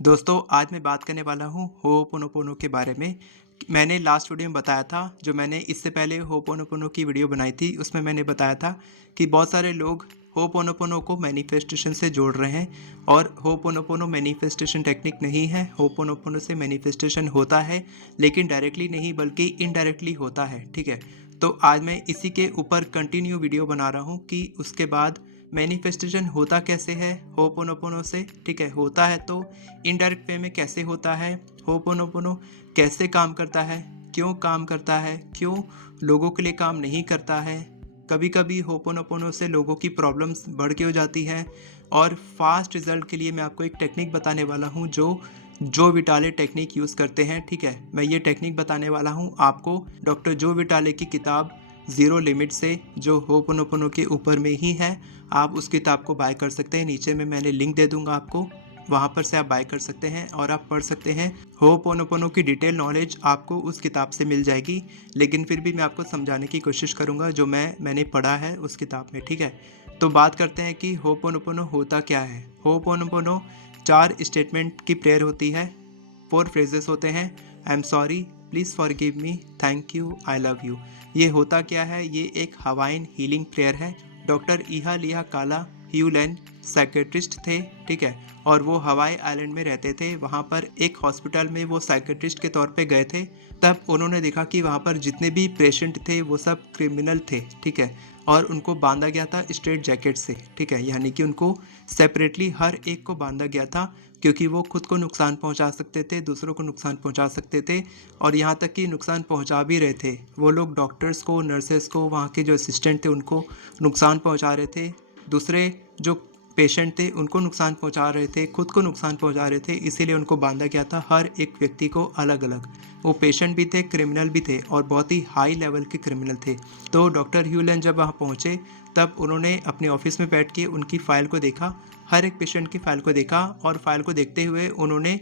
दोस्तों, आज मैं बात करने वाला हूँ होपोनोपोनो के बारे में। मैंने लास्ट वीडियो में बताया था, जो मैंने इससे पहले होपोनोपोनो की वीडियो बनाई थी, उसमें मैंने बताया था कि बहुत सारे लोग होपोनोपोनो को मैनिफेस्टेशन से जोड़ रहे हैं और होपोनोपोनो मैनिफेस्टेशन टेक्निक नहीं है। होपोनोपोनो से मैनिफेस्टेशन होता है, लेकिन डायरेक्टली नहीं बल्कि इनडायरेक्टली होता है, ठीक है। तो आज मैं इसी के ऊपर कंटिन्यू वीडियो बना रहा हूँ कि उसके बाद मैनिफेस्टेशन होता कैसे है होपोनोपोनो से, ठीक है। होता है तो इनडायरेक्ट वे में कैसे होता है, होपोनोपोनो कैसे काम करता है, क्यों काम करता है, क्यों लोगों के लिए काम नहीं करता है। कभी कभी होपोनोपोनो से लोगों की प्रॉब्लम्स बढ़ के हो जाती हैं। और फास्ट रिजल्ट के लिए मैं आपको एक टेक्निक बताने वाला हूँ जो विटाले टेक्निक यूज़ करते हैं, ठीक है। मैं ये टेक्निक बताने वाला हूँ आपको डॉक्टर जो विटाले की किताब ज़ीरो लिमिट से, जो होपोनोपोनो के ऊपर में ही है। आप उस किताब को बाय कर सकते हैं, नीचे में मैंने लिंक दे दूंगा आपको, वहाँ पर से आप बाय कर सकते हैं और आप पढ़ सकते हैं। होपोनोपोनो की डिटेल नॉलेज आपको उस किताब से मिल जाएगी, लेकिन फिर भी मैं आपको समझाने की कोशिश करूँगा जो मैंने पढ़ा है उस किताब में, ठीक है। तो बात करते हैं कि होपोनोपोनो होता क्या है। होपोनोपोनो 4 स्टेटमेंट की प्रेयर होती है, 4 फ्रेजेस होते हैं। I am sorry, please forgive me, thank you, I love you. ये होता क्या है, ये एक हवाइन हीलिंग प्रेयर है। डॉक्टर इहा लिया काला ह्यूलेन साइकेट्रिस्ट थे, ठीक है। और वो हवाई आइलैंड में रहते थे। वहाँ पर एक हॉस्पिटल में वो साइकेट्रिस्ट के तौर पे गए थे। तब उन्होंने देखा कि वहाँ पर जितने भी पेशेंट थे वो सब क्रिमिनल थे, ठीक है। और उनको बांधा गया था स्ट्रेट जैकेट से, ठीक है, यानी कि उनको सेपरेटली हर एक को बांधा गया था, क्योंकि वो खुद को नुकसान पहुंचा सकते थे, दूसरों को नुकसान पहुंचा सकते थे, और यहाँ तक कि नुकसान पहुंचा भी रहे थे। वो लोग डॉक्टर्स को, नर्सेस को, वहाँ के जो असिस्टेंट थे उनको नुकसान पहुंचा रहे थे। दूसरे जो पेशेंट थे उनको नुकसान पहुंचा रहे थे, खुद को नुकसान पहुंचा रहे थे, इसीलिए उनको बांधा गया था हर एक व्यक्ति को अलग अलग। वो पेशेंट भी थे, क्रिमिनल भी थे, और बहुत ही हाई लेवल के क्रिमिनल थे। तो डॉक्टर ह्यूलन जब वहाँ पहुँचे तब उन्होंने अपने ऑफिस में बैठ के उनकी फ़ाइल को देखा, हर एक पेशेंट की फ़ाइल को देखा, और फाइल को देखते हुए उन्होंने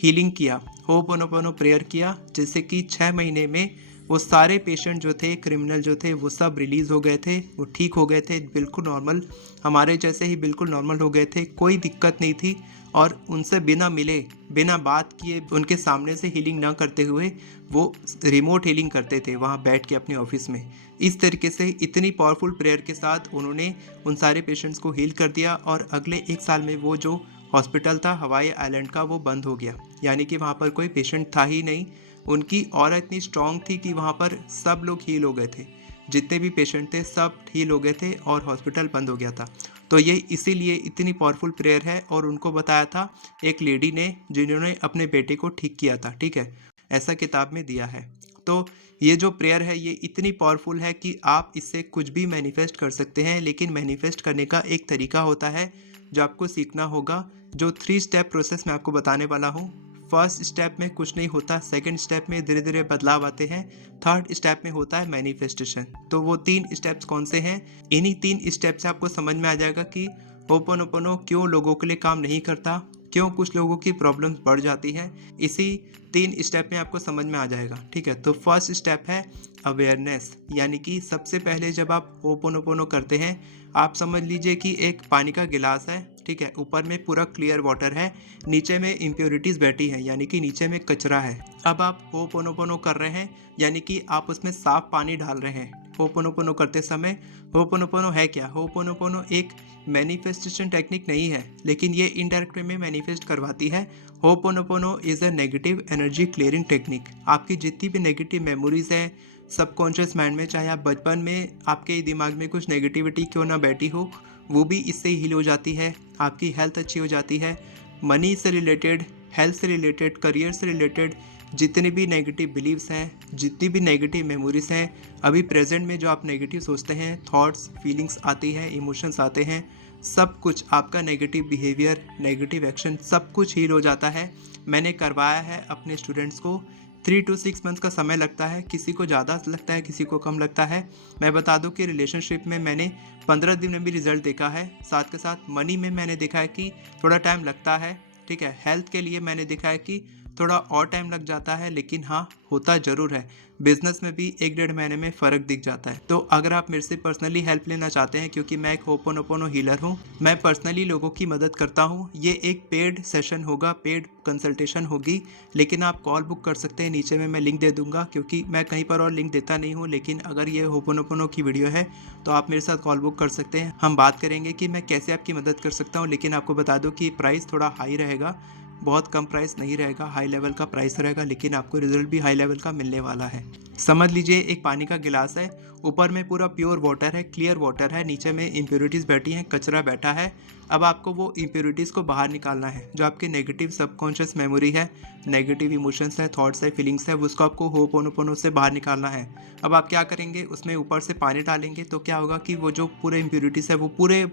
हीलिंग किया, होपोनोपोनो प्रेयर किया, जिससे कि 6 महीने में वो सारे पेशेंट जो थे, क्रिमिनल जो थे, वो सब रिलीज़ हो गए थे, वो ठीक हो गए थे, बिल्कुल नॉर्मल, हमारे जैसे ही बिल्कुल नॉर्मल हो गए थे, कोई दिक्कत नहीं थी। और उनसे बिना मिले, बिना बात किए, उनके सामने से हीलिंग ना करते हुए वो रिमोट हीलिंग करते थे वहाँ बैठ के अपने ऑफिस में। इस तरीके से इतनी पावरफुल प्रेयर के साथ उन्होंने उन सारे पेशेंट्स को हील कर दिया, और अगले 1 साल में वो जो हॉस्पिटल था हवाई आइलैंड का, वो बंद हो गया, यानी कि वहाँ पर कोई पेशेंट था ही नहीं। उनकी ऑरा इतनी स्ट्रांग थी कि वहाँ पर सब लोग हील हो गए थे, जितने भी पेशेंट थे सब हील हो गए थे, और हॉस्पिटल बंद हो गया था। तो ये इसीलिए इतनी पावरफुल प्रेयर है, और उनको बताया था एक लेडी ने, जिन्होंने अपने बेटे को ठीक किया था, ठीक है, ऐसा किताब में दिया है। तो ये जो प्रेयर है ये इतनी पावरफुल है कि आप इससे कुछ भी मैनिफेस्ट कर सकते हैं, लेकिन मैनिफेस्ट करने का एक तरीका होता है जो आपको सीखना होगा। जो 3 स्टेप प्रोसेस मैं आपको बताने वाला हूँ। फर्स्ट स्टेप में कुछ नहीं होता, सेकंड स्टेप में धीरे धीरे बदलाव आते हैं, थर्ड स्टेप में होता है मैनिफेस्टेशन। तो वो 3 स्टेप्स कौन से हैं, इन्हीं 3 स्टेप से आपको समझ में आ जाएगा कि होपोनोपोनो क्यों लोगों के लिए काम नहीं करता, क्यों कुछ लोगों की प्रॉब्लम्स बढ़ जाती हैं। इसी 3 स्टेप में आपको समझ में आ जाएगा, ठीक है। तो फर्स्ट स्टेप है अवेयरनेस, यानी कि सबसे पहले जब आप होपोनोपोनो करते हैं, आप समझ लीजिए कि एक पानी का गिलास है, ठीक है, ऊपर में पूरा क्लियर वाटर है, नीचे में इम्प्योरिटीज़ बैठी हैं, यानी कि नीचे में कचरा है। अब आप होपोनोपोनो कर रहे हैं, यानी कि आप उसमें साफ पानी डाल रहे हैं होपोनोपोनो करते समय। होपोनोपोनो है क्या, होपोनोपोनो एक मैनिफेस्टेशन टेक्निक नहीं है, लेकिन ये इनडायरेक्ट वे में मैनिफेस्ट करवाती है। Ho'oponopono is a negative energy clearing technique. आपकी जितनी भी नेगेटिव मेमोरीज हैं सबकॉन्शियस माइंड में, चाहे आप बचपन में आपके दिमाग में कुछ नेगेटिविटी क्यों ना बैठी हो, वो भी इससे हील हो जाती है। आपकी हेल्थ अच्छी हो जाती है, मनी से रिलेटेड, हेल्थ से रिलेटेड, करियर से रिलेटेड जितने भी नेगेटिव बिलीव्स हैं, जितनी भी नेगेटिव मेमोरीज हैं, अभी प्रेजेंट में जो आप नेगेटिव सोचते हैं, थॉट्स, फीलिंग्स आती हैं, इमोशंस आते हैं, सब कुछ आपका नेगेटिव बिहेवियर, नेगेटिव एक्शन, सब कुछ हील हो जाता है। मैंने करवाया है अपने स्टूडेंट्स को। 3 to 6 मंथ्स का समय लगता है, किसी को ज़्यादा लगता है, किसी को कम लगता है। मैं बता दूं कि रिलेशनशिप में मैंने 15 दिन में भी रिजल्ट देखा है, साथ के साथ मनी में मैंने देखा है कि थोड़ा टाइम लगता है, ठीक है। हेल्थ के लिए मैंने देखा है कि थोड़ा और टाइम लग जाता है, लेकिन हाँ होता ज़रूर है। बिजनेस में भी 1-1.5 महीने में फ़र्क दिख जाता है। तो अगर आप मेरे से पर्सनली हेल्प लेना चाहते हैं, क्योंकि मैं एक होपोनोपोनो हीलर हूँ, मैं पर्सनली लोगों की मदद करता हूँ। ये एक पेड सेशन होगा, पेड कंसल्टेशन होगी, लेकिन आप कॉल बुक कर सकते हैं। नीचे में मैं लिंक दे दूंगा, क्योंकि मैं कहीं पर और लिंक देता नहीं हूँ। लेकिन अगर ये होपोनोपोनो की वीडियो है तो आप मेरे साथ कॉल बुक कर सकते हैं। हम बात करेंगे कि मैं कैसे आपकी मदद कर सकता हूँ। लेकिन आपको बता दूँ कि प्राइस थोड़ा हाई रहेगा, बहुत कम प्राइस नहीं रहेगा, हाई लेवल का प्राइस रहेगा, लेकिन आपको रिजल्ट भी हाई लेवल का मिलने वाला है। समझ लीजिए एक पानी का गिलास है, ऊपर में पूरा प्योर वाटर है, क्लियर वाटर है, नीचे में इम्प्योरिटीज़ बैठी हैं, कचरा बैठा है। अब आपको वो इम्प्योरिटीज़ को बाहर निकालना है। जो आपके नेगेटिव सबकॉन्शियस मेमोरी है, नेगेटिव इमोशंस है, थॉट्स है, फीलिंग्स है, उसको आपको होपोनोपोनो से बाहर निकालना है। अब आप क्या करेंगे, उसमें ऊपर से पानी डालेंगे तो क्या होगा कि वो जो पूरे इम्प्योरिटीज़ है वो पूरे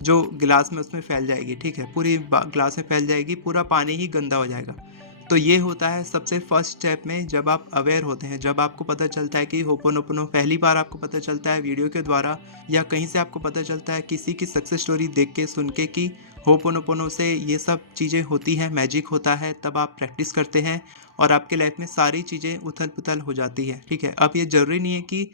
जो गिलास में उसमें फैल जाएगी। ठीक है, पूरी गिलास में फैल जाएगी, पूरा पानी ही गंदा हो जाएगा। तो ये होता है सबसे फर्स्ट स्टेप में, जब आप अवेयर होते हैं, जब आपको पता चलता है कि होपोनोपोनो, पहली बार आपको पता चलता है वीडियो के द्वारा या कहीं से आपको पता चलता है किसी की सक्सेस स्टोरी देख के, सुन के, कि होपोनोपोनो से ये सब चीज़ें होती हैं, मैजिक होता है, तब आप प्रैक्टिस करते हैं और आपके लाइफ में सारी चीज़ें उथल पुथल हो जाती है। ठीक है, अब ये ज़रूरी नहीं है कि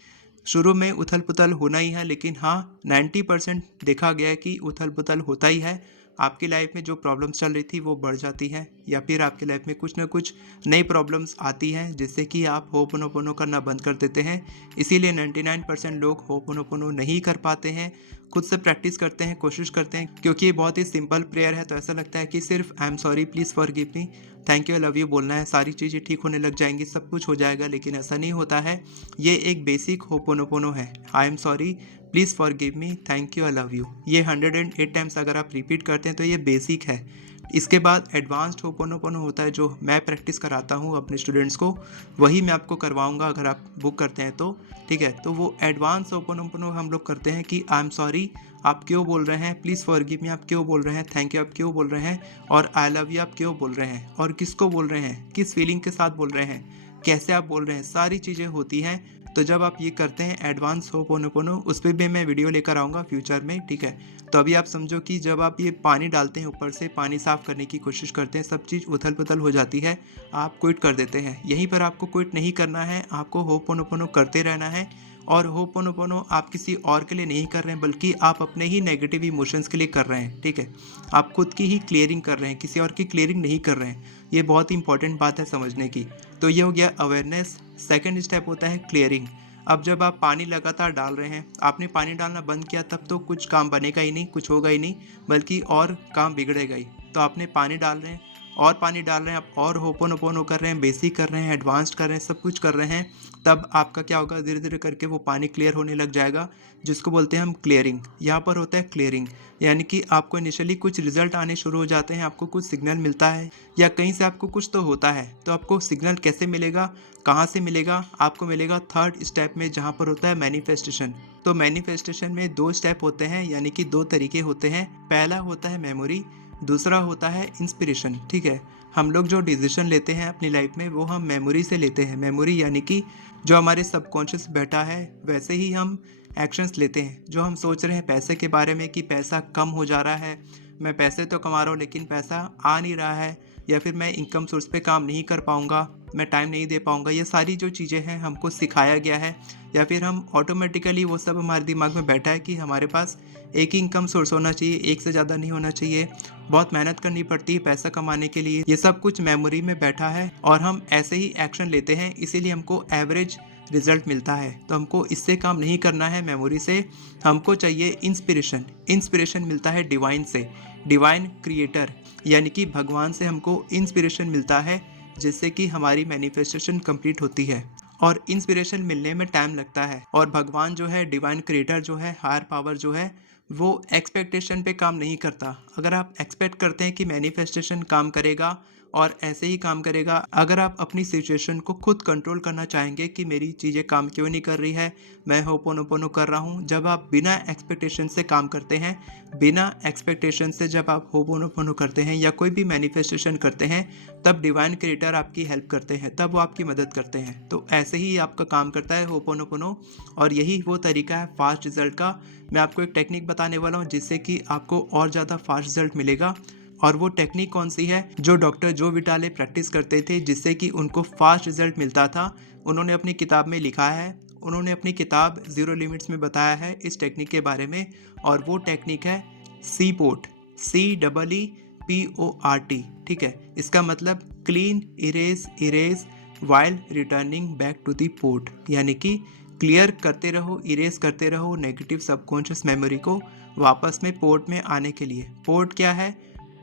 शुरू में उथल पुथल होना ही है, लेकिन हाँ 90% देखा गया है कि उथल पुथल होता ही है। आपकी लाइफ में जो प्रॉब्लम्स चल रही थी वो बढ़ जाती है, या फिर आपकी लाइफ में कुछ ना कुछ नई प्रॉब्लम्स आती हैं, जिससे कि आप होपोनोपोनो करना बंद कर देते हैं। इसीलिए 99% लोग होपोनोपोनो नहीं कर पाते हैं। खुद से प्रैक्टिस करते हैं, कोशिश करते हैं, क्योंकि ये बहुत ही सिंपल प्रेयर है। तो ऐसा लगता है कि सिर्फ I am sorry, please forgive me, thank you, I love you बोलना है, सारी चीज़ें ठीक होने लग जाएंगी, सब कुछ हो जाएगा। लेकिन ऐसा नहीं होता है। ये एक बेसिक होपोनोपोनो है। I am sorry, please forgive me, thank you, I love you. ये 108 टाइम्स अगर आप रिपीट करते हैं तो ये बेसिक है। इसके बाद एडवांस्ड होपोनोपोनो होता है, जो मैं प्रैक्टिस कराता हूँ अपने स्टूडेंट्स को, वही मैं आपको करवाऊँगा अगर आप बुक करते हैं तो। ठीक है, तो वो एडवांस होपोनोपोनो हम लोग करते हैं कि आई एम सॉरी आप क्यों बोल रहे हैं, प्लीज़ फॉरगिव मी आप क्यों बोल रहे हैं, थैंक यू आप क्यों बोल रहे हैं, और आई लव यू आप क्यों बोल रहे हैं, और किसको बोल रहे हैं, किस फीलिंग के साथ बोल रहे हैं, कैसे आप बोल रहे हैं, सारी चीज़ें होती हैं। तो जब आप ये करते हैं एडवांस होपोनोपोनो, उस पर भी मैं वीडियो लेकर आऊँगा फ्यूचर में। ठीक है, तो अभी आप समझो कि जब आप ये पानी डालते हैं, ऊपर से पानी साफ़ करने की कोशिश करते हैं, सब चीज़ उथल पुथल हो जाती है, आप क्विट कर देते हैं। यहीं पर आपको क्विट नहीं करना है, आपको होपोनोपोनो करते रहना है। और होपोनोपोनो आप किसी और के लिए नहीं कर रहे हैं, बल्कि आप अपने ही नेगेटिव इमोशंस के लिए कर रहे हैं। ठीक है, आप खुद की ही क्लियरिंग कर रहे हैं, किसी और की क्लियरिंग नहीं कर रहे हैं। ये बहुत ही इंपॉर्टेंट बात है समझने की। तो ये हो गया अवेयरनेस। सेकंड स्टेप होता है क्लियरिंग। अब जब आप पानी लगातार डाल रहे हैं, आपने पानी डालना बंद किया, तब तो कुछ काम बनेगा ही नहीं, कुछ होगा ही नहीं, बल्कि और काम बिगड़ेगा ही। तो आपने पानी डाल रहे हैं और पानी डाल रहे हैं, आप और होपोनोपोनो कर रहे हैं, बेसिक कर रहे हैं, एडवांस्ड कर रहे हैं, सब कुछ कर रहे हैं, तब आपका क्या होगा, धीरे धीरे करके वो पानी क्लियर होने लग जाएगा, जिसको बोलते हैं हम क्लियरिंग। यहाँ पर होता है क्लियरिंग, यानी कि आपको इनिशियली कुछ रिजल्ट आने शुरू हो जाते हैं, आपको कुछ सिग्नल मिलता है या कहीं से आपको कुछ तो होता है। तो आपको सिग्नल कैसे मिलेगा, कहाँ से मिलेगा, आपको मिलेगा थर्ड स्टेप में, जहाँ पर होता है मैनिफेस्टेशन। तो मैनिफेस्टेशन में 2 स्टेप होते हैं, यानी कि 2 तरीके होते हैं। पहला होता है मेमोरी, दूसरा होता है इंस्पिरेशन। ठीक है, हम लोग जो डिसीजन लेते हैं अपनी लाइफ में, वो हम मेमोरी से लेते हैं। मेमोरी यानी कि जो हमारे सबकॉन्शियस बैठा है, वैसे ही हम एक्शंस लेते हैं। जो हम सोच रहे हैं पैसे के बारे में कि पैसा कम हो जा रहा है, मैं पैसे तो कमा रहा हूँ लेकिन पैसा आ नहीं रहा है, या फिर मैं इनकम सोर्स पे काम नहीं कर पाऊँगा, मैं टाइम नहीं दे पाऊँगा, ये सारी जो चीज़ें हैं हमको सिखाया गया है, या फिर हम ऑटोमेटिकली वो सब हमारे दिमाग में बैठा है कि हमारे पास एक ही इनकम सोर्स होना चाहिए, एक से ज़्यादा नहीं होना चाहिए, बहुत मेहनत करनी पड़ती है पैसा कमाने के लिए। ये सब कुछ मेमोरी में बैठा है और हम ऐसे ही एक्शन लेते हैं, इसीलिए हमको एवरेज रिजल्ट मिलता है। तो हमको इससे काम नहीं करना है मेमोरी से, हमको चाहिए इंस्पिरेशन। इंस्पिरेशन मिलता है डिवाइन से, डिवाइन क्रिएटर यानी कि भगवान से हमको इंस्पिरेशन मिलता है, जिससे कि हमारी मैनिफेस्टेशन कंप्लीट होती है। और इंस्पिरेशन मिलने में टाइम लगता है, और भगवान जो है, डिवाइन क्रिएटर जो है, हायर पावर जो है, वो एक्सपेक्टेशन पे काम नहीं करता। अगर आप एक्सपेक्ट करते हैं कि मैनिफेस्टेशन काम करेगा और ऐसे ही काम करेगा, अगर आप अपनी सिचुएशन को खुद कंट्रोल करना चाहेंगे कि मेरी चीज़ें काम क्यों नहीं कर रही है, मैं होपोनोपोनो कर रहा हूँ, जब आप बिना एक्सपेक्टेशन से काम करते हैं, बिना एक्सपेक्टेशन से जब आप होपोनोपोनो करते हैं या कोई भी मैनिफेस्टेशन करते हैं, तब डिवाइन क्रिएटर आपकी हेल्प करते हैं, तब वो आपकी मदद करते हैं। तो ऐसे ही आपका काम करता है होपोनोपोनो, और यही वो तरीका है फास्ट रिजल्ट का। मैं आपको एक टेक्निक बताने वाला हूँ, जिससे कि आपको और ज़्यादा फास्ट रिजल्ट मिलेगा। और वो टेक्निक कौन सी है जो डॉक्टर जो विटाले प्रैक्टिस करते थे जिससे कि उनको फास्ट रिजल्ट मिलता था, उन्होंने अपनी किताब में लिखा है। उन्होंने अपनी किताब ज़ीरो लिमिट्स में बताया है इस टेक्निक के बारे में, और वो टेक्निक है CPOT, CEEPORT। ठीक है, इसका मतलब clean erase while returning back to the port, यानी कि क्लियर करते रहो, इरेज करते रहो नेगेटिव सबकॉन्शियस मेमोरी को वापस में पोर्ट में आने के लिए। पोर्ट क्या है?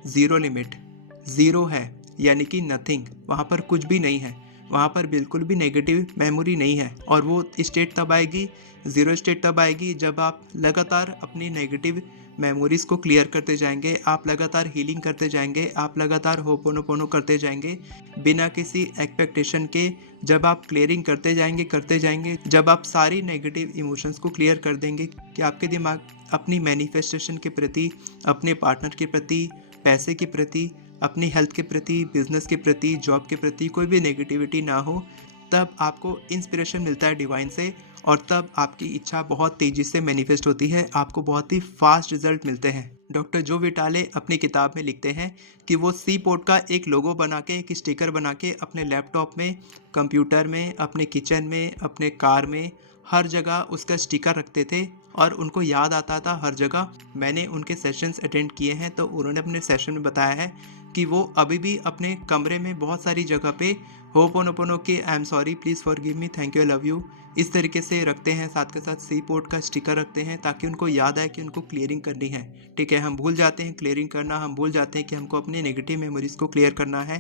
ज़ीरो लिमिट, ज़ीरो है यानी कि नथिंग, वहाँ पर कुछ भी नहीं है, वहाँ पर बिल्कुल भी नेगेटिव मेमोरी नहीं है। और वो स्टेट तब आएगी, ज़ीरो स्टेट तब आएगी जब आप लगातार अपनी नेगेटिव मेमोरीज़ को क्लियर करते जाएंगे, आप लगातार हीलिंग करते जाएंगे, आप लगातार होपोनोपोनो करते जाएंगे बिना किसी एक्सपेक्टेशन के। जब आप क्लियरिंग करते जाएंगे, जब आप सारी नेगेटिव इमोशंस को क्लियर कर देंगे कि आपके दिमाग अपनी मैनिफेस्टेशन के प्रति, अपने पार्टनर के प्रति, पैसे के प्रति, अपनी हेल्थ के प्रति, बिजनेस के प्रति, जॉब के प्रति कोई भी नेगेटिविटी ना हो, तब आपको इंस्पिरेशन मिलता है डिवाइन से, और तब आपकी इच्छा बहुत तेज़ी से मैनिफेस्ट होती है, आपको बहुत ही फास्ट रिजल्ट मिलते हैं। डॉक्टर जो विटाले अपनी किताब में लिखते हैं कि वो CPOT का एक लोगो बना के, एक स्टिकर बना के अपने लैपटॉप में, कंप्यूटर में, अपने किचन में, अपने कार में, हर जगह उसका स्टिकर रखते थे और उनको याद आता था हर जगह। मैंने उनके सेशंस अटेंड किए हैं तो उन्होंने अपने सेशन में बताया है कि वो अभी भी अपने कमरे में बहुत सारी जगह पे होपोनोपोनो के I am sorry, please forgive me, thank you, I love you इस तरीके से रखते हैं। साथ के साथ CPOT का स्टिकर रखते हैं ताकि उनको याद आए कि उनको क्लियरिंग करनी है। ठीक है, हम भूल जाते हैं क्लियरिंग करना, हम भूल जाते हैं कि हमको अपनी नेगेटिव मेमोरीज़ को क्लियर करना है।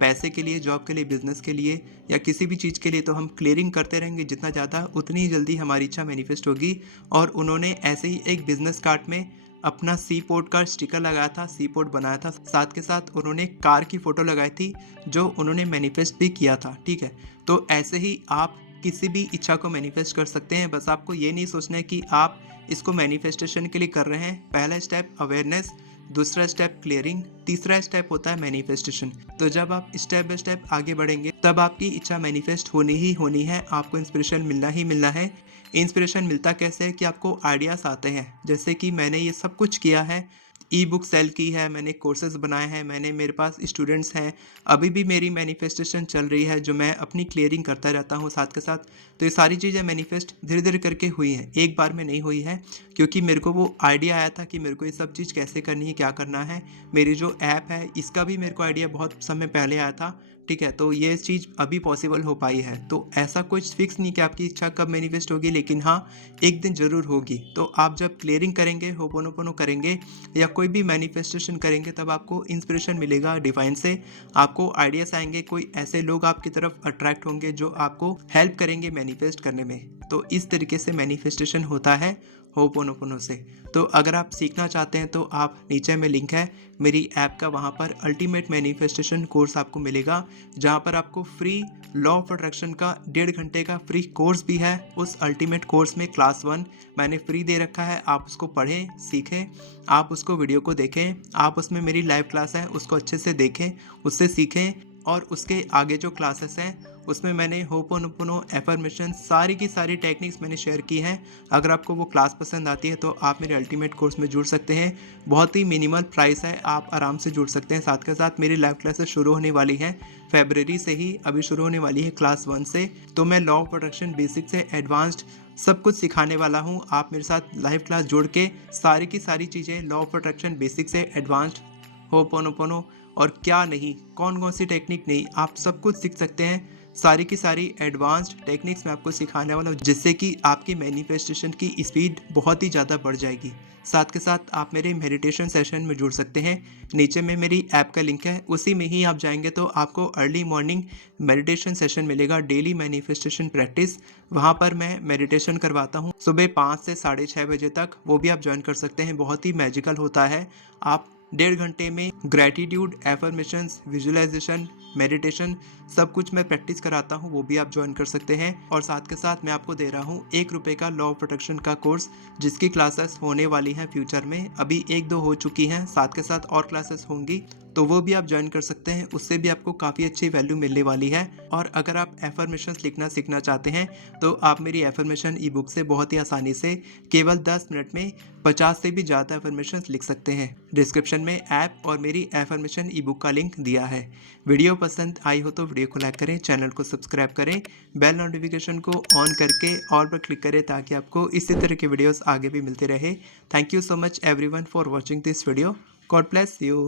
पैसे के लिए, जॉब के लिए, बिजनेस के लिए या किसी भी चीज़ के लिए तो हम क्लियरिंग करते रहेंगे जितना ज़्यादा, उतनी ही जल्दी हमारी इच्छा मैनिफेस्ट होगी। और उन्होंने ऐसे ही एक बिजनेस कार्ड में अपना CPOT का स्टिकर लगाया था, CPOT बनाया था, साथ के साथ उन्होंने कार की फ़ोटो लगाई थी जो उन्होंने मैनिफेस्ट भी किया था। ठीक है, तो ऐसे ही आप किसी भी इच्छा को मैनिफेस्ट कर सकते हैं। बस आपको ये नहीं सोचना है कि आप इसको मैनिफेस्टेशन के लिए कर रहे हैं। पहला स्टेप अवेयरनेस, दूसरा स्टेप क्लियरिंग, तीसरा स्टेप होता है मैनिफेस्टेशन। तो जब आप स्टेप बाय स्टेप आगे बढ़ेंगे तब आपकी इच्छा मैनिफेस्ट होनी ही होनी है, आपको इंस्पिरेशन मिलना ही मिलना है। इंस्पिरेशन मिलता कैसे है कि आपको आइडियाज़ आते हैं, जैसे कि मैंने ये सब कुछ किया है, ई-बुक सेल की है, मैंने कोर्सेज बनाए हैं, मेरे पास स्टूडेंट्स हैं, अभी भी मेरी मैनिफेस्टेशन चल रही है जो मैं अपनी क्लियरिंग करता रहता हूँ साथ के साथ। तो ये सारी चीज़ें मैनिफेस्ट धीरे धीरे करके हुई हैं, एक बार में नहीं हुई है, क्योंकि मेरे को वो आइडिया आया था कि मेरे को ये सब चीज़ कैसे करनी है, क्या करना है। मेरी जो ऐप है इसका भी मेरे को आइडिया बहुत समय पहले आया था। ठीक है, तो ये चीज़ अभी पॉसिबल हो पाई है। तो ऐसा कुछ फिक्स नहीं कि आपकी इच्छा कब मैनिफेस्ट होगी, लेकिन हाँ, एक दिन ज़रूर होगी। तो आप जब क्लियरिंग करेंगे, होपोनोपोनो करेंगे या कोई भी मैनिफेस्टेशन करेंगे तब आपको इंस्पिरेशन मिलेगा डिवाइन से, आपको आइडियाज़ आएंगे, कोई ऐसे लोग आपकी तरफ अट्रैक्ट होंगे जो आपको हेल्प करेंगे मैनिफेस्ट करने में। तो इस तरीके से मैनिफेस्टेशन होता है होपोनोपोनो से। तो अगर आप सीखना चाहते हैं तो आप, नीचे में लिंक है मेरी ऐप का, वहाँ पर अल्टीमेट मैनिफेस्टेशन कोर्स आपको मिलेगा, जहाँ पर आपको फ्री लॉ ऑफ अट्रैक्शन का 1.5 घंटे का फ्री कोर्स भी है। उस अल्टीमेट कोर्स में क्लास 1 मैंने फ्री दे रखा है, आप उसको पढ़ें, सीखें, आप उसको वीडियो को देखें, आप उसमें मेरी लाइव क्लास है उसको अच्छे से देखें, उससे सीखें। और उसके आगे जो क्लासेस हैं उसमें मैंने होपोनोपोनो, एफर्मेशन, सारी की सारी टेक्निक्स मैंने शेयर की हैं। अगर आपको वो क्लास पसंद आती है तो आप मेरे अल्टीमेट कोर्स में जुड़ सकते हैं, बहुत ही मिनिमल प्राइस है, आप आराम से जुड़ सकते हैं। साथ के साथ मेरी लाइव क्लासेस शुरू होने वाली हैं फरवरी से ही, अभी शुरू होने वाली है क्लास 1 से। तो मैं लॉ ऑफ अट्रैक्शन बेसिक से एडवांस्ड सब कुछ सिखाने वाला हूँ। आप मेरे साथ लाइव क्लास जोड़ के सारी की सारी चीज़ें, लॉ ऑफ अट्रैक्शन बेसिक से एडवांस्ड, होपोनोपोनो और क्या नहीं, कौन कौन सी टेक्निक नहीं, आप सब कुछ सीख सकते हैं। सारी की सारी एडवांस्ड टेक्निक्स मैं आपको सिखाने वाला हूँ, जिससे कि आपकी मैनिफेस्टेशन की स्पीड बहुत ही ज़्यादा बढ़ जाएगी। साथ के साथ आप मेरे मेडिटेशन सेशन में जुड़ सकते हैं, नीचे में मेरी ऐप का लिंक है, उसी में ही आप जाएंगे तो आपको अर्ली मॉर्निंग मेडिटेशन सेशन मिलेगा, डेली मैनिफेस्टेशन प्रैक्टिस। वहाँ पर मैं मेडिटेशन करवाता हूँ सुबह 5 से 6:30 बजे तक, वो भी आप ज्वाइन कर सकते हैं, बहुत ही मैजिकल होता है। आप 1.5 घंटे में ग्रैटिट्यूड, एफर्मेशंस, विजुअलाइजेशन, मेडिटेशन सब कुछ मैं प्रैक्टिस कराता हूँ, वो भी आप ज्वाइन कर सकते हैं। और साथ के साथ मैं आपको दे रहा हूँ ₹1 का लॉ ऑफ अट्रैक्शन का कोर्स, जिसकी क्लासेस होने वाली हैं फ्यूचर में, अभी 1-2 हो चुकी हैं, साथ के साथ और क्लासेस होंगी। तो वो भी आप ज्वाइन कर सकते हैं, उससे भी आपको काफ़ी अच्छी वैल्यू मिलने वाली है। और अगर आप एफर्मेशंस लिखना सीखना चाहते हैं तो आप मेरी एफर्मेशन ई बुक से बहुत ही आसानी से केवल 10 मिनट में 50 से भी ज़्यादा एफर्मेशंस लिख सकते हैं। डिस्क्रिप्शन में ऐप और मेरी एफर्मेशन ई बुक का लिंक दिया है। वीडियो पसंद आई हो तो वीडियो को लाइक करें, चैनल को सब्सक्राइब करें, बेल नोटिफिकेशन को ऑन करके ऑल पर क्लिक करें ताकि आपको इसी तरह के वीडियोस आगे भी मिलते रहे। Thank you so much everyone for watching this video. God bless you.